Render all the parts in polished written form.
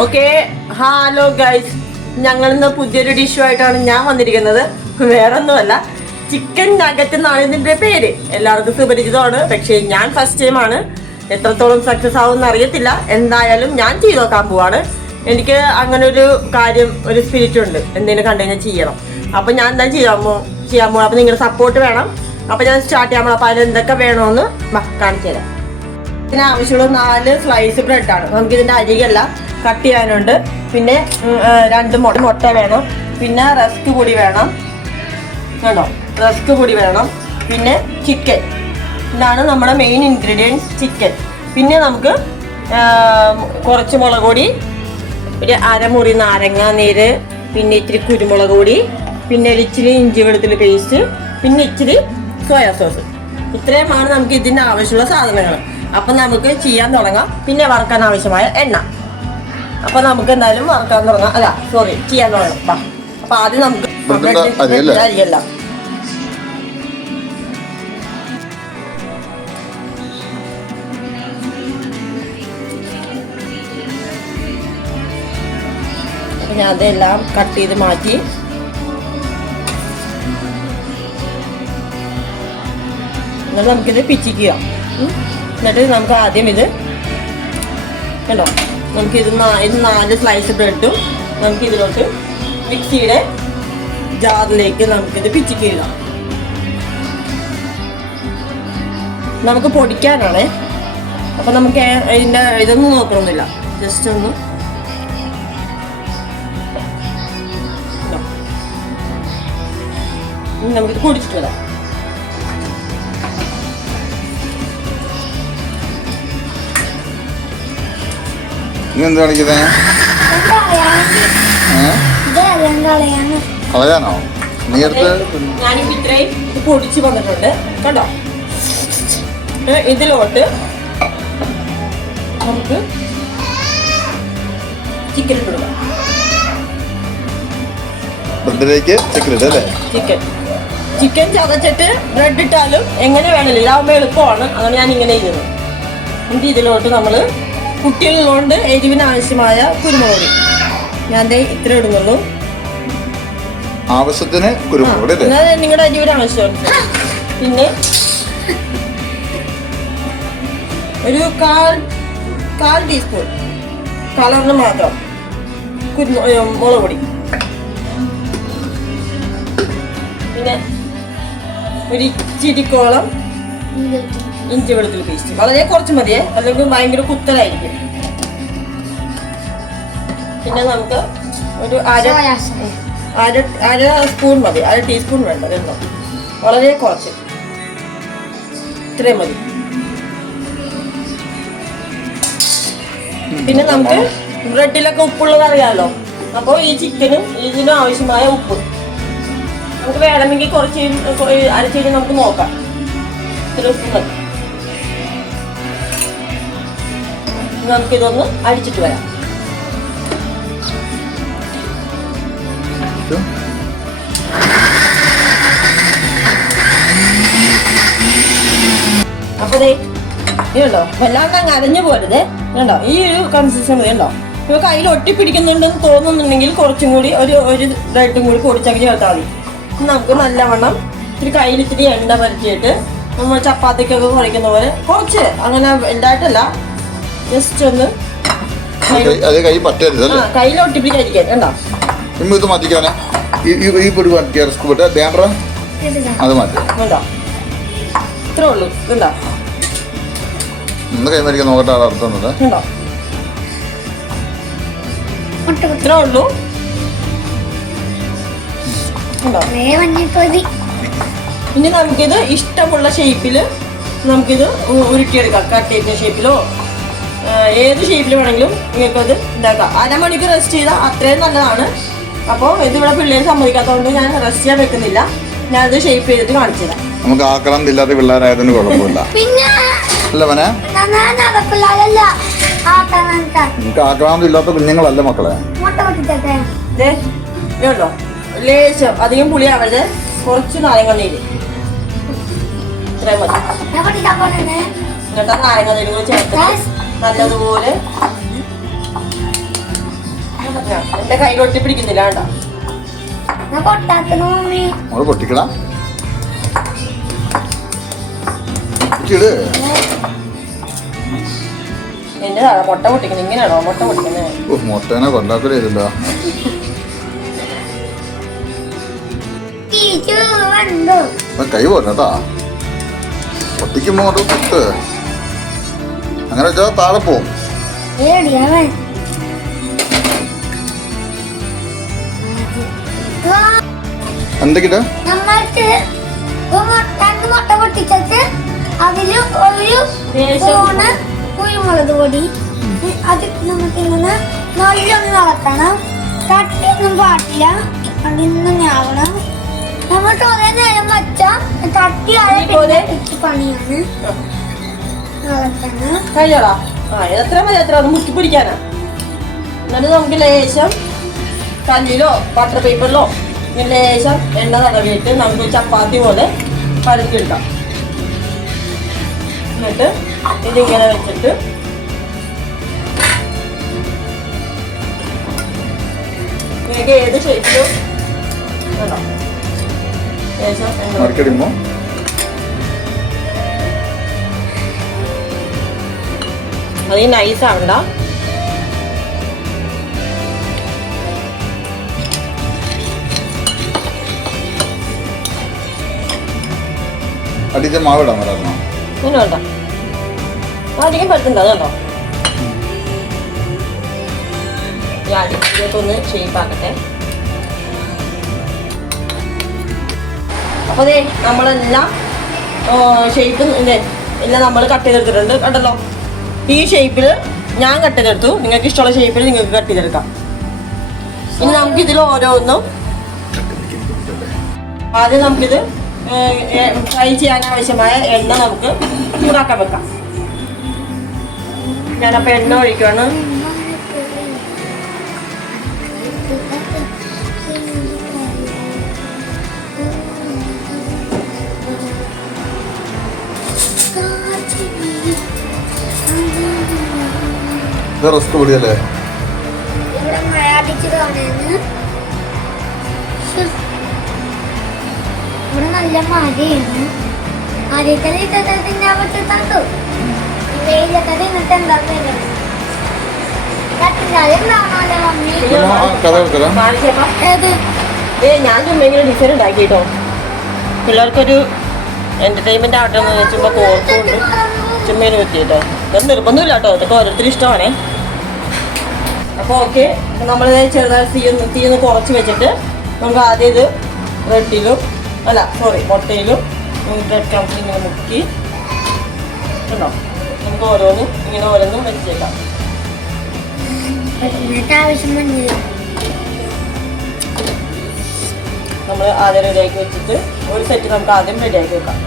Okay, hello guys, ഞങ്ങളിന്ന് പുതിയൊരു ഡിഷുമായിട്ടാണ് ഞാൻ വന്നിരിക്കുന്നത്. വേറെ ഒന്നുമല്ല, ചിക്കൻ നഗറ്റ് എന്നാണ് ഇതിന്റെ പേര്. എല്ലാവർക്കും സുപരിചിതമാണ്. പക്ഷേ ഞാൻ ഫസ്റ്റ് ടൈമാണ്. എത്രത്തോളം സക്സസ് ആവുമെന്ന് അറിയത്തില്ല. എന്തായാലും ഞാൻ ചെയ്ത് നോക്കാൻ പോവാണ്. എനിക്ക് അങ്ങനെ ഒരു കാര്യം, ഒരു സ്പിരിറ്റ് ഉണ്ട്. എന്തെങ്കിലും കണ്ടു കഴിഞ്ഞാൽ ചെയ്യണം. അപ്പൊ ഞാൻ എന്താ ചെയ്യാൻ പോവാം. അപ്പൊ നിങ്ങളുടെ സപ്പോർട്ട് വേണം. അപ്പൊ ഞാൻ സ്റ്റാർട്ട് ചെയ്യാൻ പോകാം. അപ്പൊ അതിൽ എന്തൊക്കെ വേണമെന്ന് കാണിച്ചു തരാം. ഇതിന് ആവശ്യമുള്ള 4 സ്ലൈസ് ബ്രെഡാണ്. നമുക്ക് ഇതിന്റെ അരികെല്ലാം കട്ട് ചെയ്യാനുണ്ട്. പിന്നെ 2 മുട്ട വേണം. പിന്നെ റസ്ക് പൊടി വേണം കേട്ടോ, റസ്ക് പൊടി വേണം. പിന്നെ ചിക്കൻ, ഇതാണ് നമ്മുടെ മെയിൻ ഇൻഗ്രീഡിയൻസ്, ചിക്കൻ. പിന്നെ നമുക്ക് കുറച്ച് മുളക് പൊടി, ഒരു അരമുറി നാരങ്ങ നീര്, പിന്നെ ഇച്ചിരി കുരുമുളക് പൊടി, പിന്നെ ഇച്ചിരി ഇഞ്ചി വെളുത്തുള്ളി പേസ്റ്റ്, പിന്നെ ഇച്ചിരി സോയാ സോസ്. ഇത്രയുമാണ് നമുക്ക് ഇതിന് ആവശ്യമുള്ള സാധനങ്ങൾ. അപ്പം നമുക്ക് ചെയ്യാൻ തുടങ്ങാം. പിന്നെ വറുക്കാൻ ആവശ്യമായ എണ്ണ. അപ്പൊ നമുക്ക് എന്തായാലും വറുക്കാൻ തുടങ്ങാം. ചെയ്യാൻ തുടങ്ങാം. അപ്പൊ ആദ്യം നമുക്ക് അരിയല്ല. അപ്പൊ ഞാൻ അതെല്ലാം കട്ട് ചെയ്ത് മാറ്റി. എന്നിട്ട് നമുക്കിത് പിച്ചിക്കുക. എന്നിട്ട് നമുക്ക് ആദ്യം ഇത് കണ്ടോ, നമുക്കിത് 4 സ്ലൈസ് ബ്രെഡും നമുക്ക് ഇതിലോട്ട് മിക്സിയുടെ ജാറിലേക്ക് നമുക്കിത് പിച്ചിക്കുക. നമുക്ക് പൊടിക്കാനാണേ. അപ്പൊ നമുക്ക് ഇതിന്റെ ഇതൊന്നും നോക്കണമെന്നില്ല, ജസ്റ്റ് ഒന്ന് നമുക്കിത് പൊടിച്ചിട്ട് വരാം. എന്താ കാണിക്കുന്നേ? കളയാനോ? ഞാനിപ്പോ ഇത്രയും ഇത് പൊടിച്ച് വന്നിട്ടുണ്ട് കേട്ടോ. ഇതിലോട്ട് നമുക്ക് ചിക്കൻ ഇട്ട് കൊടുക്കാം. ബ്രെഡിലേക്ക് ചിക്കൻ ഇട്ടല്ലേ? ചിക്കൻ ചതച്ചിട്ട് ബ്രെഡ് ഇട്ടാലും എങ്ങനെ വേണമല്ലോ, ഇതാവുമ്പോൾ എളുപ്പമാണ്. അങ്ങനെ ഞാൻ ഇങ്ങനെ ചെയ്യുന്നു. എന്നിട്ട് ഇതിലോട്ട് നമ്മൾ കുട്ടികളുള്ളതുകൊണ്ട് എരിവിന് ആവശ്യമായ കുരുമുളക് പൊടി ഞാൻ ഇത്ര ഇടുന്നുള്ളൂ. ആവശ്യത്തിന് കുരുമുളക് പൊടി, നിങ്ങളുടെ എരിവിന് ആവശ്യമുണ്ട്. പിന്നെ ഒരു കാൽ ടീസ്പൂൺ കളറിന് മാത്രം മുളക് പൊടി. പിന്നെ ഒരു ഇച്ചിരിക്കോളം ഇഞ്ചി വെളുത്തുള്ളി പേസ്റ്റ്. വളരെ കുറച്ച് മതിയേ, അല്ലെങ്കിൽ ഭയങ്കര കുത്തലായിരിക്കും. പിന്നെ നമുക്ക് ഒരു അര സ്പൂൺ മതി, അര ടീസ്പൂൺ വേണ്ട, രണ്ടോ, വളരെ കുറച്ച്, ഇത്രയും മതി. പിന്നെ നമുക്ക് ബ്രെഡിലൊക്കെ ഉപ്പുള്ളത് അറിയാമല്ലോ. അപ്പോൾ ഈ ചിക്കനും ഇതിനും ആവശ്യമായ ഉപ്പ് നമുക്ക് വേണമെങ്കിൽ കുറച്ച് അരച്ച് കഴിഞ്ഞ് നമുക്ക് നോക്കാം. ഇത്ര ഉപ്പ് മതി. നമുക്കിതൊന്ന് അടിച്ചിട്ട് വരാം. അപ്പൊ ഇതുണ്ടോ, വല്ലാണ്ട് അങ്ങ് അരഞ്ഞു പോരുത് കണ്ടോ. ഈ ഒരു കൺസിസ്റ്റൻസി ഉണ്ടോ. ഇപ്പൊ കയ്യിൽ ഒട്ടിപ്പിടിക്കുന്നുണ്ടെന്ന് തോന്നുന്നുണ്ടെങ്കിൽ കുറച്ചും കൂടി ഒരു ബ്രെഡും കൂടി പൊടിച്ചങ്ങ് ചേർത്താൽ മതി. നമുക്ക് നല്ലവണ്ണം ഇത്തിരി കയ്യിൽ ഇത്തിരി എണ്ണ പരത്തിയിട്ട് നമ്മൾ ചപ്പാത്തിക്കൊക്കെ കുഴക്കുന്ന പോലെ കുറച്ച്, അങ്ങനെ വലുതായിട്ടല്ല, ജസ്റ്റ് ഒന്ന് കയ്യിൽ ഒട്ടിപ്പിടിക്കാതിരിക്കാൻ കണ്ടോ. ഇത് മാറ്റിക്കാനെ ഈ പൊടി അത് മാറ്റി കണ്ടോ, ഇത്രേ ഉള്ളൂ. ഇതുണ്ടോ, ഒന്ന് കൈമരിക്കാൻ നോക്കട്ടെ അർത്ഥം കണ്ടോ, ഇത്രേ ഉള്ളൂ. ഇനി നമുക്കിത് ഇഷ്ടമുള്ള ഷേപ്പിൽ നമുക്കിത് ഉരുട്ടിയെടുക്കാം. കട്ട് ചെയ്യുന്ന ഷേപ്പിലോ ഏത് ഷേപ്പിൽ വേണമെങ്കിലും നിങ്ങൾക്കത് ഉണ്ടാക്കാം. അരമണിക്കൂർ റെസ്റ്റ് ചെയ്താൽ അത്രയും നല്ലതാണ്. അപ്പോൾ ഇതിവിടെ പിള്ളേർ സമ്മതിക്കാത്തതുകൊണ്ട് ഞാൻ റെസ്റ്റ് ചെയ്യാൻ വെക്കുന്നില്ല. ഞാനത് ഷേപ്പ് ചെയ്തിട്ട് കാണിച്ചു തരാം. നമുക്ക് ആക്രാന്തി ഇല്ലാത്ത പിള്ളേരായതിന് കുഴപ്പമില്ല. നമുക്ക് ആക്രാന്തി ഇല്ലാത്ത കുഞ്ഞുങ്ങളല്ല മക്കളെ. കേട്ടോ, ലേശം അധികം പുളിയാവരുത്, കുറച്ച് നാരങ്ങ നീര് ഇത്രയും മതി. എന്നിട്ട് നാരങ്ങ നീര് ചേർത്ത് നല്ലതുപോലെ എന്റെ കയ്യിൽ ഒട്ടി പിടിക്കുന്നില്ല കേട്ടോ. നമ്മള് പൊട്ടിക്കണം. എന്നതാ മുട്ട പൊട്ടിക്കുന്നത്? ഇങ്ങനെയാണോ മുട്ട പൊട്ടിക്കുന്നത്? മുട്ടേനെ കൊണ്ടാക്കലില്ലല്ലോ. കൈ പോട്ടാ പൊട്ടിക്കുമ്പോ അങ്ങോട്ട് പൊട്ട്. അങ്ങനെ വെച്ചാൽ താഴെ പോവും. എന്തൊക്കെയാ മുട്ട പൊട്ടിച്ചിട്ട് അതില് ഒരു സ്പൂണ് കുരുമുളക് പൊടി അത് നമുക്ക് ഇങ്ങനെ നല്ലൊന്ന് വളർത്തണം. തട്ടിയൊന്നും പാടില്ല. അതിങ്ങനെ ആവണം. നമ്മൾ കുറേ നേരം വച്ച തട്ടി പണിയാണ് വളർത്തണം. കഴിഞ്ഞോളാ. എത്ര മതി? എത്ര മുക്കി പിടിക്കാനാ? എന്നിട്ട് നമുക്ക് ലേശം കല്ലിലോ ബട്ടർ പേപ്പറിലോ ഇങ്ങനെ ലേശം എണ്ണ തടവിയിട്ട് നമുക്ക് ചപ്പാത്തി പോലെ പരത്തിയെടുക്കാം. എന്നിട്ട് ഇതിങ്ങനെ വെച്ചിട്ട് നിങ്ങൾക്ക് ഏത് ഷേപ്പിലും വേണോ ലേശം മറിക്കടിയുമ്പോ അത് ഈ നൈസ് ആവണ്ട. അടിച്ച മാവ് ഇടാൻ വരാമോ? അങ്ങനെ വേണ്ട. അധികം പറ്റുന്നുണ്ട്. അതുണ്ടോ ഞാൻ ഇതിലേക്കൊന്ന് ഷേപ്പ് ആക്കട്ടെ. അപ്പോൾ അതെ നമ്മളെല്ലാം ഷേപ്പ് എല്ലാം നമ്മൾ കട്ട് ചെയ്തെടുത്തിട്ടുണ്ട്. കണ്ടല്ലോ, ഈ ഷേപ്പിൽ ഞാൻ കട്ട് ചെയ്തെടുത്തു. നിങ്ങൾക്ക് ഇഷ്ടമുള്ള ഷേപ്പിൽ നിങ്ങൾക്ക് കട്ട് ചെയ്തെടുക്കാം. ഇനി നമുക്കിതിൽ ഓരോന്നും ആദ്യം നമുക്കിത് ഫ്രൈ ചെയ്യാൻ ആവശ്യമായ എണ്ണ നമുക്ക് ചൂടാക്കാൻ വെക്കാം. ഞാനപ്പോൾ എണ്ണ ഒഴിക്കുകയാണ്. റസ്ക് പൊടിയല്ലേ? ഇവിടെ മഴ അടിച്ചതാണ്. ഇവിടെ നല്ല മഴയാണ്. ആദ്യത്തെ തിന്നാൻ പറ്റത്തോ വെയിലൊക്കെ തിന്നിട്ട് എന്താ ഞാൻ ചുമ്മാ ഇങ്ങനെ ഡിസൈൻ ഉണ്ടാക്കി കേട്ടോ. പിള്ളേർക്കൊരു എന്റർടൈൻമെന്റ് ആവട്ടെ എന്ന് വെച്ചുമ്പോൾ കോർത്തുകൊണ്ട് ചുമ്മേന് വെത്തി കേട്ടോ. അത് നിർബന്ധമില്ല കേട്ടോ, അതൊക്കെ ഓരോരുത്തരും ഇഷ്ടമാണേ. അപ്പോൾ ഓക്കെ, നമ്മൾ ചെറുതായി തീയൊന്ന് കുറച്ച് വെച്ചിട്ട് നമുക്ക് ആദ്യം ഇത് ബ്രെഡിലും മുട്ടയിലും ബ്രെഡ് ക്രംസിൽ ഇങ്ങനെ മുക്കി കേട്ടോ. നമുക്ക് ഓരോന്നും വെച്ചേക്കാം. നമ്മൾ ആദ്യം റെഡിയാക്കി വെച്ചിട്ട് ഒരു സെറ്റ് നമുക്ക് ആദ്യം റെഡിയാക്കി വെക്കാം.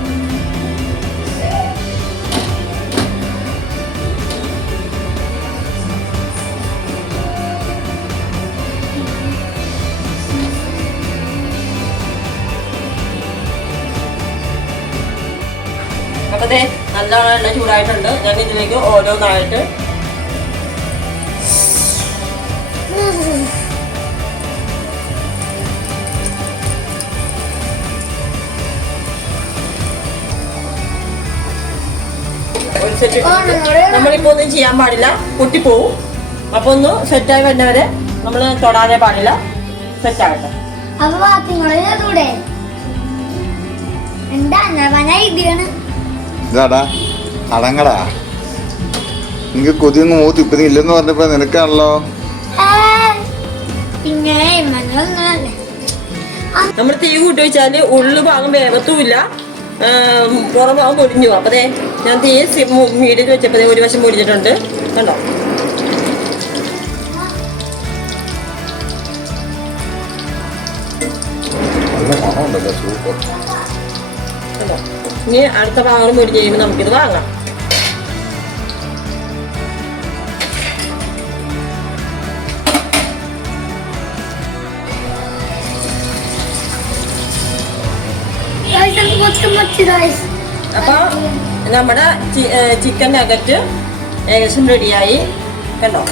അപ്പോൾ അതെ നല്ലോണം എണ്ണ ചൂടായിട്ടുണ്ട്. ഞാൻ ഇതിലേക്ക് ഓരോന്നായിട്ട് ഒരു സെറ്റ് നമ്മളിപ്പോൾ ഒന്നും ചെയ്യാൻ പാടില്ല, പൊട്ടിപ്പോവും. അപ്പോൾ ഒന്ന് സെറ്റായി വരുന്നവരെ നമ്മൾ തൊടാനേ പാടില്ല. സെറ്റാകട്ടെ. ഇതാടാ അടങ്ങടാ. എനിക്ക് കൊതിയൊന്നും മൂത്ത് ഇപ്പൊ ഇല്ലെന്ന് പറഞ്ഞപ്പോ നിനക്കാണല്ലോ. നമ്മൾ തീ കൂട്ടി വെച്ചാല് ഉള്ളു ഭാഗം വേഗത്തുമില്ല, പുറം ഭാഗം പൊടിഞ്ഞു. അപ്പൊ ഞാൻ തീ മീഡിയത്തിൽ വെച്ചപ്പോ ഒരു വശം പൊടിച്ചിട്ടുണ്ട്. കണ്ടോ? കണ്ടോ? ഇനി അടുത്ത ഭാഗം പൊടിഞ്ഞ് കഴിയുമ്പോൾ നമുക്കിത് വാങ്ങാം. അപ്പൊ നമ്മുടെ ചിക്കൻ നഗറ്റ് ഏകദേശം റെഡിയായി. കണ്ടോ?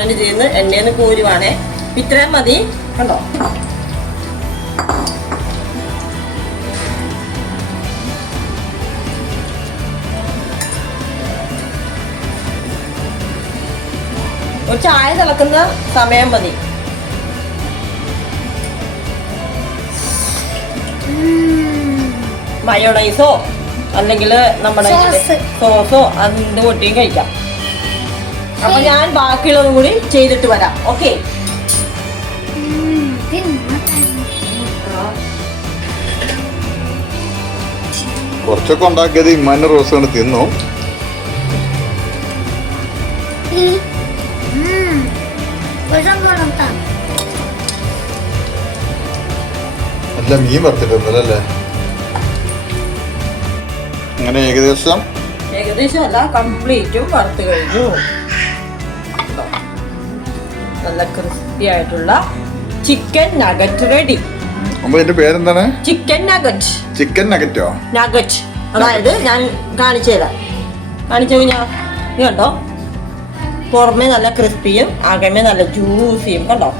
ഞാൻ ഇതിന്ന് എണ്ണയെന്ന് കോരുവാണേ. ഇത്രയും മതി കണ്ടോ. ഒരു ചായ തിളക്കുന്ന സമയം മതി. മയോണൈസോ അല്ലെങ്കിൽ നമ്മുടെ സോസോ അതിൻ്റെ കൂട്ടിയും കഴിക്കാം. അപ്പൊ ഞാൻ ബാക്കിയുള്ളതും കൂടി ചെയ്തിട്ട് വരാം. ഓക്കെ. കുറച്ചൊക്കെ ഉണ്ടാക്കിയത് ഇമ്മാന്റെ റോസ് കൊണ്ട് തിന്നു. അല്ല മീൻ വറുത്തിട്ടല്ലേ? അങ്ങനെ ഏകദേശം അല്ല കംപ്ലീറ്റും വറുത്ത് കഴിഞ്ഞു. നല്ല ക്രിസ്പി ആയിട്ടുള്ള ചിക്കൻ നഗറ്റ് റെഡി. അപ്പൊ ഇതിന്റെ പേരെന്താണ്? Chicken nugget. ചിക്കൻ നഗറ്റോ? നഗറ്റ്. അതായത് ഞാൻ കാണിച്ചു തരാം. കാണിച്ചു കഴിഞ്ഞാൽ ഇത് കണ്ടോ, പുറമേ നല്ല ക്രിസ്പിയും അകമേ നല്ല ജ്യൂസിയും കണ്ടോ.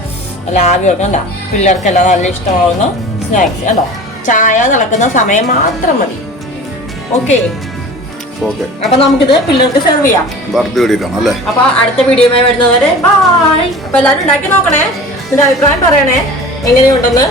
അല്ല ആവിയൊക്കെ കണ്ടോ, പിള്ളേർക്കെല്ലാം നല്ല ഇഷ്ടമാവുന്ന സ്നാക്സ് കണ്ടോ. ചായ തിളക്കുന്ന സമയം മാത്രം മതി. ഓക്കെ. അപ്പൊ നമുക്കിത് പിള്ളേർക്ക് സെർവ് ചെയ്യാം. അപ്പൊ അടുത്ത വീഡിയോയുമായി വരുന്നവരെ ബൈ. അപ്പൊ എല്ലാവരും ഉണ്ടാക്കി നോക്കണേ, ഇതിന്റെ അഭിപ്രായം പറയണേ എങ്ങനെയുണ്ടെന്ന്.